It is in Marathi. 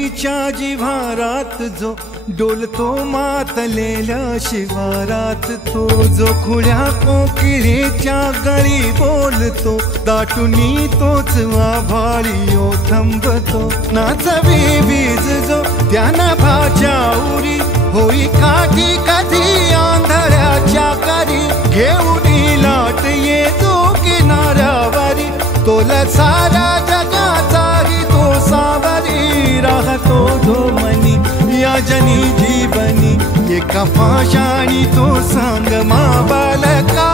मुलीच्या जिव्हारात जो डोलतो मातलेल्या शिवारात, तो जो खुल्या कोकिळेच्या गळी बोलतो, दाटुनी तोच आभाळी ओ थंबतो. नाचवी वीज जो त्या नभाच्या उरी, होई काठी कधी आंधळ्याच्या करी, घेऊन लाट येतो किनाऱ्यावरी, तोला सारा जगाचाही तो सावरी. राहतो धोमनी या जनी जीवनी, एका पाशाणी तो सांग मा बालका.